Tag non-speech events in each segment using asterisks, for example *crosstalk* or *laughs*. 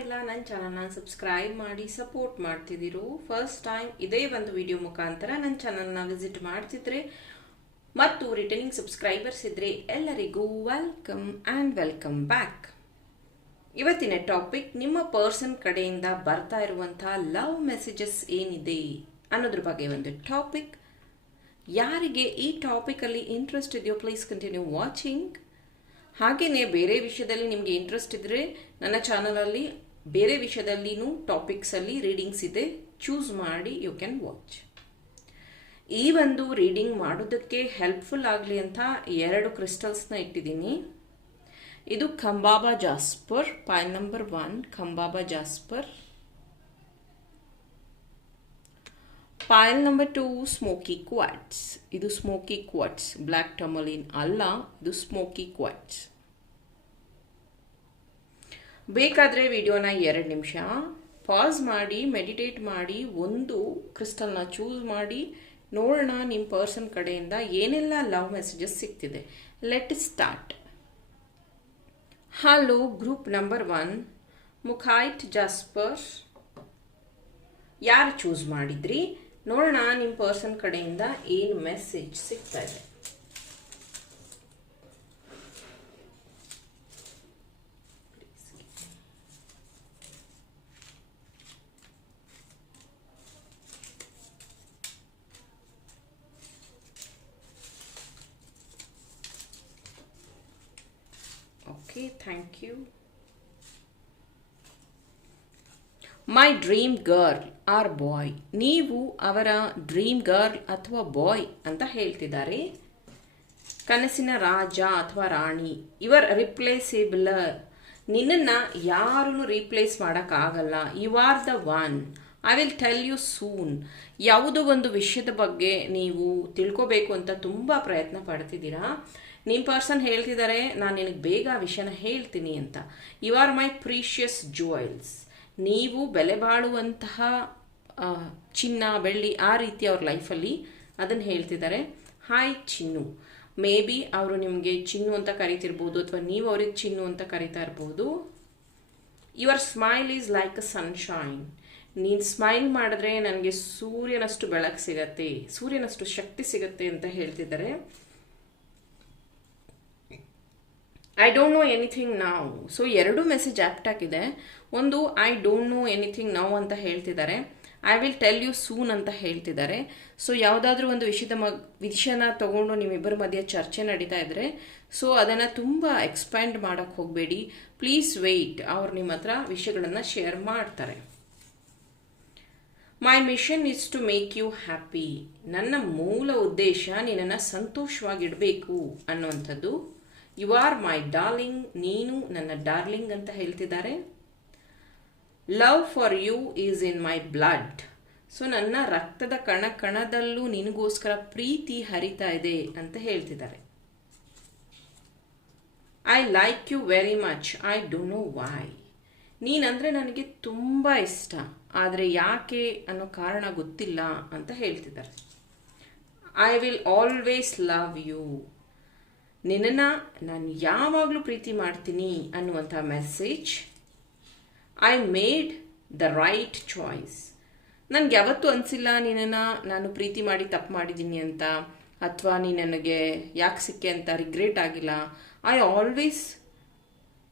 ಯಾರೆಲ್ಲ ನನ್ನ ಚಾನಲ್ನ ಸಬ್ಸ್ಕ್ರೈಬ್ ಮಾಡಿ ಸಪೋರ್ಟ್ ಮಾಡ್ತಿದ್ದೀರೋ ಫಸ್ಟ್ ಟೈಮ್ ಇದೇ ಒಂದು ವಿಡಿಯೋ ಮುಖಾಂತರ ನನ್ನ ಚಾನಲ್ನ ವಿಸಿಟ್ ಮಾಡ್ತಿದ್ರೆ, ಮತ್ತು ರಿಟರ್ನಿಂಗ್ ಸಬ್ಸ್ಕ್ರೈಬರ್ಸ್ ಇದ್ರೆ ಎಲ್ಲರಿಗೂ ವೆಲ್ಕಮ್ ಆ್ಯಂಡ್ ವೆಲ್ಕಮ್ ಬ್ಯಾಕ್ ಇವತ್ತಿನ ಟಾಪಿಕ್ ನಿಮ್ಮ ಪರ್ಸನ್ ಕಡೆಯಿಂದ ಬರ್ತಾ ಇರುವಂತಹ ಲವ್ ಮೆಸೇಜಸ್ ಏನಿದೆ ಅನ್ನೋದ್ರ ಬಗ್ಗೆ ಒಂದು ಟಾಪಿಕ್ ಯಾರಿಗೆ ಈ ಟಾಪಿಕಲ್ಲಿ ಇಂಟ್ರೆಸ್ಟ್ ಇದೆಯೋ ಪ್ಲೀಸ್ ಕಂಟಿನ್ಯೂ ವಾಚಿಂಗ್ ಹಾಗೆಯೇ ಬೇರೆ ವಿಷಯದಲ್ಲಿ ನಿಮಗೆ ಇಂಟ್ರೆಸ್ಟ್ ಇದ್ದರೆ ನನ್ನ ಚಾನಲಲ್ಲಿ ಬೇರೆ ವಿಷಯದಲ್ಲಿನೂ ಟಾಪಿಕ್ಸಲ್ಲಿ ರೀಡಿಂಗ್ಸ್ ಇದೆ. ಚೂಸ್ ಮಾಡಿ ಯು ಕ್ಯಾನ್ ವಾಚ್ ಈ ಒಂದು ರೀಡಿಂಗ್ ಮಾಡೋದಕ್ಕೆ ಹೆಲ್ಪ್ಫುಲ್ ಆಗಲಿ ಅಂತ ಎರಡು ಕ್ರಿಸ್ಟಲ್ಸ್ನ ಇಟ್ಟಿದ್ದೀನಿ. ಇದು kambaba jasper pile number one kambaba jasper pile number two smoky quartz ಇದು ಸ್ಮೋಕಿ ಕ್ವಾಟ್ಸ್ ಬ್ಲ್ಯಾಕ್ ಟಮಲಿನ್ ಅಲ್ಲ, ಇದು ಸ್ಮೋಕಿ ಕ್ವಾಟ್ಸ್ ಬೇಕಾದರೆ ವಿಡಿಯೋನ ಎರಡು ನಿಮಿಷ. ಪಾಸ್ ಮಾಡಿ ಮೆಡಿಟೇಟ್ ಮಾಡಿ, ಒಂದು ಕ್ರಿಸ್ಟಲ್ನ ಚೂಸ್ ಮಾಡಿ, ನೋಡೋಣ ನಿಮ್ಮ ಪರ್ಸನ್ ಕಡೆಯಿಂದ ಏನೆಲ್ಲ love messages ಸಿಗ್ತಿದೆ. Let start hello group number one mookaite jasper ಯಾರು ಚೂಸ್ ಮಾಡಿದ್ರಿ? ನೋಡೋಣ ನಿಮ್ಮ ಪರ್ಸನ್ ಕಡೆಯಿಂದ ಏನು ಮೆಸೇಜ್ ಸಿಗ್ತಾ ಇದೆ. Okay thank you my dream girl or boy ನೀವು ಅವರ ಡ್ರೀಮ್ ಗರ್ಲ್ ಅಥವಾ ಬಾಯ್ ಅಂತ ಹೇಳ್ತಿದ್ದಾರೆ. ಕನಸಿನ ರಾಜ ಅಥವಾ ರಾಣಿ ಇವರ್ ರಿಪ್ಲೇಸೇಬಲ್ ನಿನ್ನನ್ನು ಯಾರೂ ರೀಪ್ಲೇಸ್ ಮಾಡೋಕ್ಕಾಗಲ್ಲ. You are the one I will tell you soon ಯಾವುದೋ ಒಂದು ವಿಷಯದ ಬಗ್ಗೆ ನೀವು ತಿಳ್ಕೋಬೇಕು ಅಂತ ತುಂಬ ಪ್ರಯತ್ನ ಪಡ್ತಿದ್ದೀರಾ. ನಿಮ್ಮ ಪರ್ಸನ್ ಹೇಳ್ತಿದ್ದಾರೆ ನಾನು ನಿನಗೆ ಬೇಗ ಆ ವಿಷಯನ ಹೇಳ್ತೀನಿ ಅಂತ. You are my precious jewels ನೀವು ಬೆಲೆ ಬಾಳುವಂತಹ ಚಿನ್ನ, ಬೆಳ್ಳಿ ಆ ರೀತಿ ಅವ್ರ ಲೈಫಲ್ಲಿ ಅದನ್ನು ಹೇಳ್ತಿದ್ದಾರೆ ಹಾಯ್ ಚಿನ್ನು. ಮೇ ಬಿ ಅವರು ನಿಮಗೆ ಚಿನ್ನು ಅಂತ ಕರಿತಿರ್ಬೋದು, ಅಥವಾ ನೀವು ಅವ್ರಿಗೆ ಚಿನ್ನು ಅಂತ ಕರಿತಾ ಇರ್ಬೋದು. Your smile is like a sunshine ನೀನು ಸ್ಮೈಲ್ ಮಾಡಿದ್ರೆ ನನಗೆ ಸೂರ್ಯನಷ್ಟು ಬೆಳಕು ಸಿಗತ್ತೆ, ಸೂರ್ಯನಷ್ಟು ಶಕ್ತಿ ಸಿಗತ್ತೆ ಅಂತ ಹೇಳ್ತಿದ್ದಾರೆ ಐ ಡೋಂಟ್ ನೋ ಎನಿಥಿಂಗ್ ನಾವು ಸೊ ಎರಡು ಮೆಸೇಜ್ ಆ್ಯಪ್ಟ್ ಆಗಿದೆ. ಒಂದು ಐ ಡೋಂಟ್ ನೋ ಎನಿಥಿಂಗ್ ನಾವು ಅಂತ ಹೇಳ್ತಿದ್ದಾರೆ. I will tell you soon ಅಂತ ಹೇಳ್ತಿದ್ದಾರೆ. ಸೊ ಯಾವುದಾದ್ರೂ ಒಂದು ವಿಷಯದ ಮ, ವಿಷಯನ ತಗೊಂಡು ನಿಮ್ಮಿಬ್ಬರ ಮಧ್ಯೆ ಚರ್ಚೆ ನಡೀತಾ ಇದ್ದರೆ ಸೊ ಅದನ್ನು ತುಂಬ ಎಕ್ಸ್ಪ್ಯಾಂಡ್ ಮಾಡೋಕ್ಕೆ ಹೋಗಬೇಡಿ. ಪ್ಲೀಸ್ ವೆಯ್ಟ್ ಅವ್ರು ನಿಮ್ಮ ಹತ್ರ ವಿಷಯಗಳನ್ನು ಶೇರ್ ಮಾಡ್ತಾರೆ. My mission is to make you happy ನನ್ನ ಮೂಲ ಉದ್ದೇಶ ನಿನ್ನನ್ನು ಸಂತೋಷವಾಗಿಡಬೇಕು ಅನ್ನುವಂಥದ್ದು ಯು ಆರ್ ಮೈ ಡಾರ್ಲಿಂಗ್ ನೀನು ನನ್ನ ಡಾರ್ಲಿಂಗ್ ಅಂತ ಹೇಳ್ತಿದ್ದಾರೆ. Love for you is in my blood so ನನ್ನ ರಕ್ತದ ಕಣ ಕಣದಲ್ಲೂ ನಿನಗೋಸ್ಕರ ಪ್ರೀತಿ ಹರಿತಾ ಇದೆ ಅಂತ ಹೇಳ್ತಿದ್ದಾರೆ. I like you very much I don't know why ನೀನಂದರೆ ನನಗೆ ತುಂಬ ಇಷ್ಟ. ಆದರೆ ಯಾಕೆ ಅನ್ನೋ ಕಾರಣ ಗೊತ್ತಿಲ್ಲ ಅಂತ ಹೇಳ್ತಿದ್ದಾರೆ. I will always love you ನಿನ್ನನ್ನು ನಾನು ಯಾವಾಗಲೂ ಪ್ರೀತಿ ಮಾಡ್ತೀನಿ ಅನ್ನುವಂಥ message I made the right choice ನನಗೆ ಯಾವತ್ತೂ ಅನಿಸಿಲ್ಲ ನಿನ್ನನ್ನು ನಾನು ಪ್ರೀತಿ ಮಾಡಿ ತಪ್ಪು ಮಾಡಿದ್ದೀನಿ ಅಂತ ಅಥವಾ ನೀ ನನಗೆ ಯಾಕೆ ಸಿಕ್ಕೆ ಅಂತ ರಿಗ್ರೆಟ್ ಆಗಿಲ್ಲ. ಐ ಆಲ್ವೇಸ್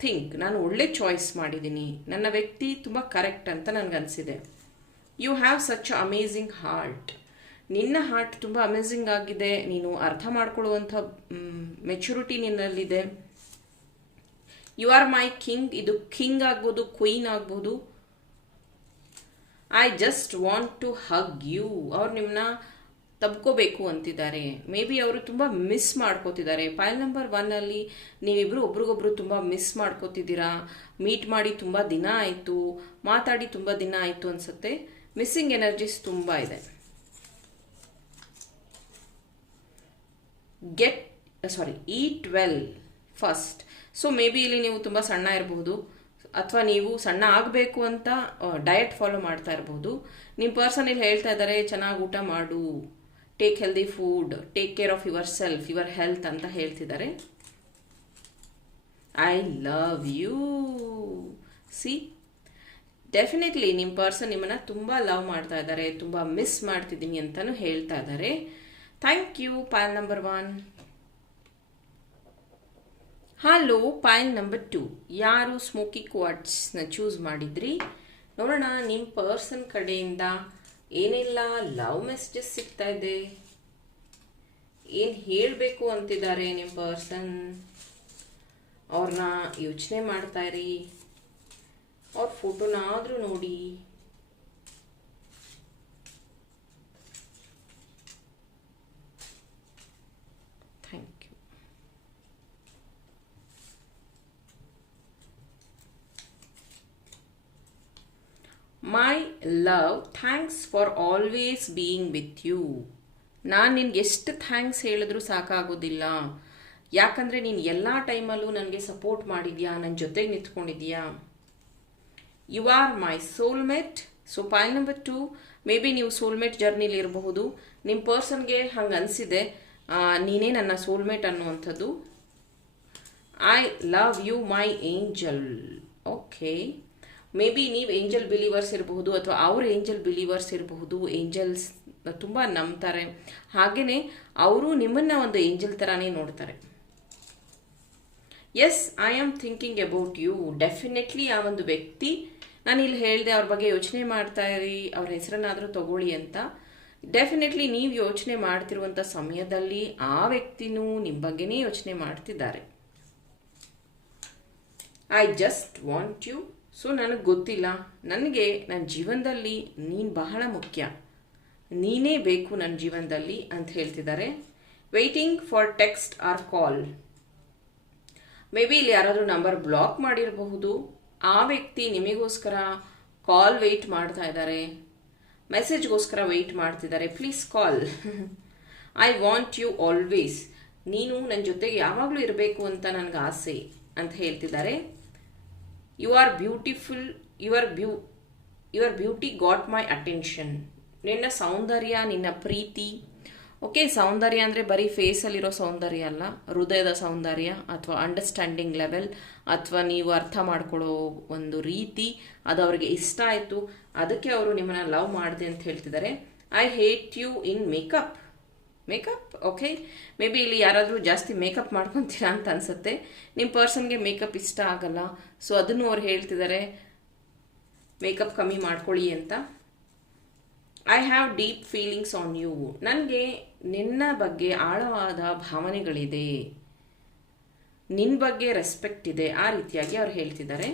ಥಿಂಕ್ ನಾನು ಒಳ್ಳೆ ಚಾಯ್ಸ್ ಮಾಡಿದ್ದೀನಿ. ನನ್ನ ವ್ಯಕ್ತಿ ತುಂಬ ಕರೆಕ್ಟ್ ಅಂತ ನನಗನ್ಸಿದೆ. You have such amazing heart ನಿನ್ನ ಹಾರ್ಟ್ ತುಂಬ ಅಮೇಝಿಂಗ್ ಆಗಿದೆ. ನೀನು ಅರ್ಥ ಮಾಡ್ಕೊಳ್ಳುವಂಥ ಮೆಚುರಿಟಿ ನಿನ್ನಲ್ಲಿದೆ. ಯು ಆರ್ ಮೈ ಕಿಂಗ್ ಇದು ಕಿಂಗ್ ಆಗ್ಬೋದು ಕ್ವೀನ್ ಆಗ್ಬೋದು. I just want to hug you ಅವ್ರು ನಿಮ್ಮನ್ನ ತಬ್ಕೋಬೇಕು ಅಂತಿದ್ದಾರೆ. ಮೇ ಬಿ ಅವರು ತುಂಬ ಮಿಸ್ ಮಾಡ್ಕೋತಿದ್ದಾರೆ. ಫೈಲ್ ನಂಬರ್ ಒನ್ನಲ್ಲಿ ನೀವಿಬ್ರು ಒಬ್ರಿಗೊಬ್ರು ತುಂಬ ಮಿಸ್ ಮಾಡ್ಕೋತಿದ್ದೀರಾ. ಮೀಟ್ ಮಾಡಿ ತುಂಬ ದಿನ ಆಯಿತು. ಮಾತಾಡಿ ತುಂಬ ದಿನ ಆಯಿತು ಅನಿಸುತ್ತೆ. ಮಿಸ್ಸಿಂಗ್ ಎನರ್ಜೀಸ್ ತುಂಬ ಇದೆ. Get sorry eat well first so maybe ಇಲ್ಲಿ ನೀವು ತುಂಬ ಸಣ್ಣ ಇರಬಹುದು, ಅಥವಾ ನೀವು ಸಣ್ಣ ಆಗಬೇಕು ಅಂತ ಡಯಟ್ ಫಾಲೋ ಮಾಡ್ತಾ ಇರಬಹುದು. ನಿಮ್ಮ ಪರ್ಸನ್ ಇಲ್ಲಿ ಹೇಳ್ತಾ ಇದ್ದಾರೆ, ಚೆನ್ನಾಗಿ ಊಟ ಮಾಡು take healthy food take care of yourself your health ಅಂತ ಹೇಳ್ತಿದ್ದಾರೆ. I love you see definitely ನಿಮ್ಮ ಪರ್ಸನ್ ನಿಮ್ಮನ್ನು ತುಂಬ ಲವ್ ಮಾಡ್ತಾ ಇದ್ದಾರೆ, ತುಂಬ ಮಿಸ್ ಮಾಡ್ತಿದ್ದೀನಿ ಅಂತಲೂ ಹೇಳ್ತಾ ಇದ್ದಾರೆ. Thank you pile number one hello pile number two ಯಾರು ಸ್ಮೋಕಿ ಕ್ವಾಟ್ಸ್ನ ಚೂಸ್ ಮಾಡಿದ್ರಿ? ನೋಡೋಣ ನಿಮ್ಮ ಪರ್ಸನ್ ಕಡೆಯಿಂದ ಏನೆಲ್ಲ ಲವ್ ಮೆಸೇಜಸ್ ಸಿಗ್ತಾ ಇದೆ. ಏನು ಹೇಳಬೇಕು ಅಂತಿದ್ದಾರೆ ನಿಮ್ಮ ಪರ್ಸನ್ ಅವ್ರನ್ನ ಯೋಚನೆ ಮಾಡ್ತಾ ಇರಿ. ಅವ್ರ ಫೋಟೋನಾದರೂ ನೋಡಿ thank you my love thanks for always being with you ನಾನು ನಿನ್ಗೆ ಎಷ್ಟು ಥ್ಯಾಂಕ್ಸ್ ಹೇಳಿದ್ರೂ ಸಾಕಾಗೋದಿಲ್ಲ. ಯಾಕಂದರೆ ನೀನು ಎಲ್ಲ ಟೈಮಲ್ಲೂ ನನಗೆ ಸಪೋರ್ಟ್ ಮಾಡಿದ್ಯಾ ನನ್ನ ಜೊತೆಗೆ ನಿಂತ್ಕೊಂಡಿದ್ಯಾ? You are my soulmate so point number two maybe ನೀವು ಸೋಲ್ಮೇಟ್ ಜರ್ನಿಲಿ ಇರಬಹುದು. ನಿಮ್ಮ ಪರ್ಸನ್ಗೆ ಹಂಗೆ ಅನಿಸಿದೆ ನೀನೇ ನನ್ನ ಸೋಲ್ಮೇಟ್ ಅನ್ನುವಂಥದ್ದು. I love you my angel okay maybe ನೀವು ಏಂಜಲ್ ಬಿಲೀವರ್ಸ್ ಇರಬಹುದು ಅಥವಾ ಅವ್ರ ಏಂಜಲ್ ಬಿಲೀವರ್ಸ್ ಇರಬಹುದು ಏಂಜಲ್ಸ್ ತುಂಬ ನಂಬ್ತಾರೆ. ಹಾಗೆಯೇ ಅವರು ನಿಮ್ಮನ್ನು ಒಂದು ಏಂಜಲ್ ಥರನೇ ನೋಡ್ತಾರೆ. Yes I am thinking about you definitely ಆ ಒಂದು ವ್ಯಕ್ತಿ, ನಾನು ಇಲ್ಲಿ ಹೇಳಿದೆ ಅವ್ರ ಬಗ್ಗೆ ಯೋಚನೆ ಮಾಡ್ತಾ ಇರಿ, ಅವ್ರ ಹೆಸರನ್ನಾದರೂ ತಗೊಳ್ಳಿ ಅಂತ. ಡೆಫಿನೆಟ್ಲಿ ನೀವು ಯೋಚನೆ ಮಾಡ್ತಿರುವಂಥ ಸಮಯದಲ್ಲಿ ಆ ವ್ಯಕ್ತಿನೂ ನಿಮ್ಮ ಬಗ್ಗೆನೇ ಯೋಚನೆ ಮಾಡ್ತಿದ್ದಾರೆ. I just want you so ನನಗೆ ಗೊತ್ತಿಲ್ಲ. ನನಗೆ ನನ್ನ ಜೀವನದಲ್ಲಿ ನೀನು ಬಹಳ ಮುಖ್ಯ. ನೀನೇ ಬೇಕು ನನ್ನ ಜೀವನದಲ್ಲಿ ಅಂತ ಹೇಳ್ತಿದ್ದಾರೆ. Waiting for text or call maybe ಇಲ್ಲಿ ಯಾರಾದರೂ ನಂಬರ್ ಬ್ಲಾಕ್ ಮಾಡಿರಬಹುದು. ಆ ವ್ಯಕ್ತಿ ನಿಮಗೋಸ್ಕರ ಕಾಲ್ ವೆಯ್ಟ್ ಮಾಡ್ತಾ ಇದ್ದಾರೆ. ಮೆಸೇಜ್ಗೋಸ್ಕರ ವೆಯ್ಟ್ ಮಾಡ್ತಿದ್ದಾರೆ. Please call I want you always ನೀನು ನನ್ನ ಜೊತೆಗೆ ಯಾವಾಗಲೂ ಇರಬೇಕು ಅಂತ ನನಗೆ ಆಸೆ ಅಂತ ಹೇಳ್ತಿದ್ದಾರೆ. You are beautiful your beau your beauty got my attention ನಿನ್ನ ಸೌಂದರ್ಯ, ನಿನ್ನ ಪ್ರೀತಿ. ಓಕೆ ಸೌಂದರ್ಯ ಅಂದರೆ ಬರೀ ಫೇಸಲ್ಲಿರೋ ಸೌಂದರ್ಯ ಅಲ್ಲ. ಹೃದಯದ ಸೌಂದರ್ಯ ಅಥವಾ ಅಂಡರ್ಸ್ಟ್ಯಾಂಡಿಂಗ್ ಲೆವೆಲ್ ಅಥವಾ ನೀವು ಅರ್ಥ ಮಾಡ್ಕೊಳ್ಳೋ ಒಂದು ರೀತಿ ಅದು ಅವರಿಗೆ ಇಷ್ಟ ಆಯಿತು. ಅದಕ್ಕೆ ಅವರು ನಿಮ್ಮನ್ನು ಲವ್ ಮಾಡಿದೆ ಅಂತ ಹೇಳ್ತಿದ್ದಾರೆ. I hate you in makeup makeup? Okay maybe ಇಲ್ಲಿ ಯಾರಾದರೂ ಜಾಸ್ತಿ ಮೇಕಪ್ ಮಾಡ್ಕೊತೀರಾ ಅಂತ ಅನ್ಸುತ್ತೆ. ನಿಮ್ಮ ಪರ್ಸನ್ಗೆ ಮೇಕಪ್ ಇಷ್ಟ ಆಗಲ್ಲ. ಸೊ ಅದನ್ನು ಅವ್ರು ಹೇಳ್ತಿದ್ದಾರೆ ಮೇಕಪ್ ಕಮ್ಮಿ ಮಾಡ್ಕೊಳ್ಳಿ ಅಂತ. I have deep feelings on you ನನಗೆ ನಿನ್ನ ಬಗ್ಗೆ ಆಳವಾದ ಭಾವನೆಗಳಿದೆ. ನಿನ್ನ ಬಗ್ಗೆ ರೆಸ್ಪೆಕ್ಟ್ ಇದೆ. ಆ ರೀತಿಯಾಗಿ ಅವ್ರು ಹೇಳ್ತಿದ್ದಾರೆ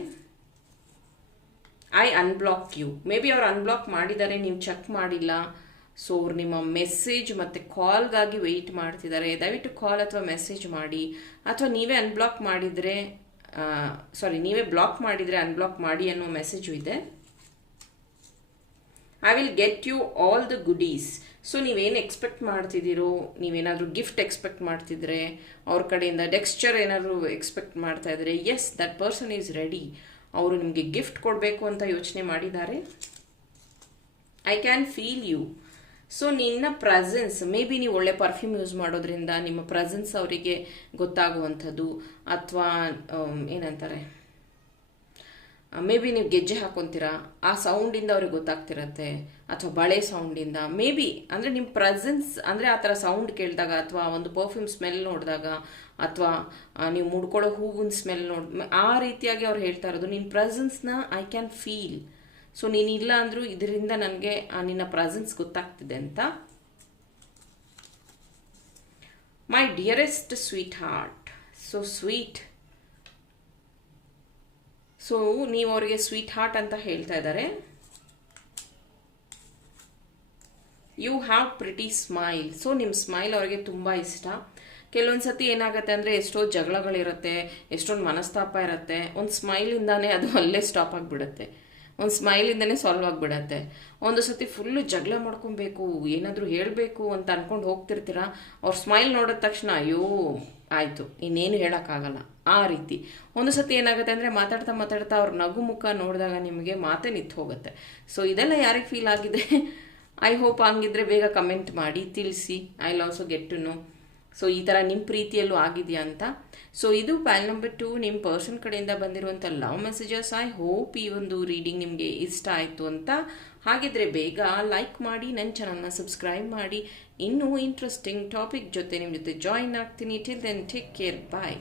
I unblock you maybe ಅವ್ರು ಅನ್ಬ್ಲಾಕ್ ಮಾಡಿದ್ದಾರೆ ನೀವು ಚೆಕ್ ಮಾಡಿಲ್ಲ. ಸೊ ಅವ್ರು ನಿಮ್ಮ ಮೆಸೇಜ್ ಮತ್ತು ಕಾಲ್ಗಾಗಿ ವೆಯ್ಟ್ ಮಾಡ್ತಿದ್ದಾರೆ. ದಯವಿಟ್ಟು ಕಾಲ್ ಅಥವಾ ಮೆಸೇಜ್ ಮಾಡಿ. ಅಥವಾ ನೀವೇ ಅನ್ಬ್ಲಾಕ್ ಮಾಡಿದರೆ ಸಾರಿ ನೀವೇ ಬ್ಲಾಕ್ ಮಾಡಿದರೆ ಅನ್ಬ್ಲಾಕ್ ಮಾಡಿ ಅನ್ನೋ ಮೆಸೇಜು ಇದೆ. I will get you all the goodies so ನೀವೇನು ಎಕ್ಸ್ಪೆಕ್ಟ್ ಮಾಡ್ತಿದ್ದೀರೋ, ನೀವೇನಾದರೂ ಗಿಫ್ಟ್ ಎಕ್ಸ್ಪೆಕ್ಟ್ ಮಾಡ್ತಿದ್ರೆ, ಅವ್ರ ಕಡೆಯಿಂದ ಡೆಕ್ಸ್ಚರ್ ಏನಾದರೂ ಎಕ್ಸ್ಪೆಕ್ಟ್ ಮಾಡ್ತಾ ಇದ್ರೆ yes that person is ready ಅವರು ನಿಮಗೆ ಗಿಫ್ಟ್ ಕೊಡಬೇಕು ಅಂತ ಯೋಚನೆ ಮಾಡಿದ್ದಾರೆ? I can feel you so ನಿನ್ನ ಪ್ರೆಸೆನ್ಸ್ ಮೇ ಬಿ ನೀವು ಒಳ್ಳೆ ಪರ್ಫ್ಯೂಮ್ ಯೂಸ್ ಮಾಡೋದ್ರಿಂದ ನಿಮ್ಮ ಪ್ರೆಸೆನ್ಸ್ ಅವರಿಗೆ ಗೊತ್ತಾಗುವಂಥದ್ದು. ಅಥವಾ ಏನಂತಾರೆ? ಮೇ ಬಿ ನೀವು ಗೆಜ್ಜೆ ಹಾಕೊತೀರಾ? ಆ ಸೌಂಡಿಂದ ಅವ್ರಿಗೆ ಗೊತ್ತಾಗ್ತಿರತ್ತೆ. ಅಥವಾ ಬಳೆ ಸೌಂಡಿಂದ ಮೇ ಬಿ ಅಂದರೆ ನಿಮ್ಮ ಪ್ರೆಸೆನ್ಸ್ ಅಂದರೆ ಆ ಥರ ಸೌಂಡ್ ಕೇಳಿದಾಗ ಅಥವಾ ಒಂದು ಪರ್ಫ್ಯೂಮ್ ಸ್ಮೆಲ್ ನೋಡಿದಾಗ ಅಥವಾ ನೀವು ಮುಡ್ಕೊಳ್ಳೋ ಹೂವಿನ ಸ್ಮೆಲ್ ನೋಡಿ, ಆ ರೀತಿಯಾಗಿ ಅವ್ರು ಹೇಳ್ತಾ ಇರೋದು. ನಿನ್ನ ಪ್ರೆಸೆನ್ಸ್ನ ಐ ಕ್ಯಾನ್ ಫೀಲ್ ಸೊ ನೀನಿಲ್ಲ ಅಂದರೂ ಇದರಿಂದ ನನಗೆ ನಿನ್ನ ಪ್ರೆಸೆನ್ಸ್ ಗೊತ್ತಾಗ್ತಿದೆ ಅಂತ. My dearest sweetheart so sweet so ನೀವು ಅವರಿಗೆ ಸ್ವೀಟ್ ಹಾರ್ಟ್ ಅಂತ ಹೇಳ್ತಾ ಇದ್ದಾರೆ you have pretty smile so ನಿಮ್ಮ ಸ್ಮೈಲ್ ಅವರಿಗೆ ತುಂಬ ಇಷ್ಟ. ಕೆಲವೊಂದು ಸತಿ ಏನಾಗುತ್ತೆ ಅಂದರೆ, ಎಷ್ಟೋ ಜಗಳಗಳಿರುತ್ತೆ, ಎಷ್ಟೊಂದು ಮನಸ್ತಾಪ ಇರುತ್ತೆ, ಒಂದು ಸ್ಮೈಲಿಂದಾನೇ ಅದು ಅಲ್ಲೇ ಸ್ಟಾಪ್ ಆಗಿಬಿಡುತ್ತೆ. ಒಂದು ಸ್ಮೈಲಿಂದನೇ ಸಾಲ್ವ್ ಆಗಿಬಿಡತ್ತೆ. ಒಂದು ಸತಿ ಫುಲ್ಲು ಜಗಳ ಮಾಡ್ಕೊಬೇಕು, ಏನಾದರೂ ಹೇಳಬೇಕು ಅಂತ ಅನ್ಕೊಂಡು ಹೋಗ್ತಿರ್ತೀರ? ಅವ್ರ ಸ್ಮೈಲ್ ನೋಡಿದ ತಕ್ಷಣ, ಅಯ್ಯೋ, ಆಯಿತು, ಇನ್ನೇನು ಹೇಳೋಕ್ಕಾಗಲ್ಲ. ಆ ರೀತಿ. ಒಂದು ಸತಿ ಏನಾಗುತ್ತೆ ಅಂದರೆ ಮಾತಾಡ್ತಾ ಮಾತಾಡ್ತಾ ಅವ್ರ ನಗು ಮುಖ ನೋಡಿದಾಗ ನಿಮಗೆ ಮಾತೆ ನಿಂತು ಹೋಗುತ್ತೆ. ಸೊ ಇದೆಲ್ಲ ಯಾರಿಗೆ ಫೀಲ್ ಆಗಿದೆ? *laughs* ಐ ಹೋಪ್ ಹಂಗಿದ್ರೆ ಬೇಗ ಕಮೆಂಟ್ ಮಾಡಿ, ತಿಳಿಸಿ. I also get to know so ಈ ಥರ ನಿಮ್ಮ ಪ್ರೀತಿಯಲ್ಲೂ ಆಗಿದೆಯಾ ಅಂತ? ಸೊ ಇದು ಪ್ಯಾಲ್ ನಂಬರ್ ಟು ನಿಮ್ಮ ಪರ್ಸನ್ ಕಡೆಯಿಂದ ಬಂದಿರುವಂಥ ಲವ್ ಮೆಸೇಜಸ್ ಐ ಹೋಪ್ ಈ ಒಂದು ರೀಡಿಂಗ್ ನಿಮಗೆ ಇಷ್ಟ ಆಯಿತು ಅಂತ. ಹಾಗಿದ್ರೆ ಬೇಗ ಲೈಕ್ ಮಾಡಿ ನನ್ನ ಚಾನಲ್ನ ಸಬ್ಸ್ಕ್ರೈಬ್ ಮಾಡಿ. ಇನ್ನೂ ಇಂಟ್ರೆಸ್ಟಿಂಗ್ ಟಾಪಿಕ್ ಜೊತೆ ನಿಮ್ಮ ಜೊತೆ ಜಾಯಿನ್ ಆಗ್ತೀನಿ. Till then take care bye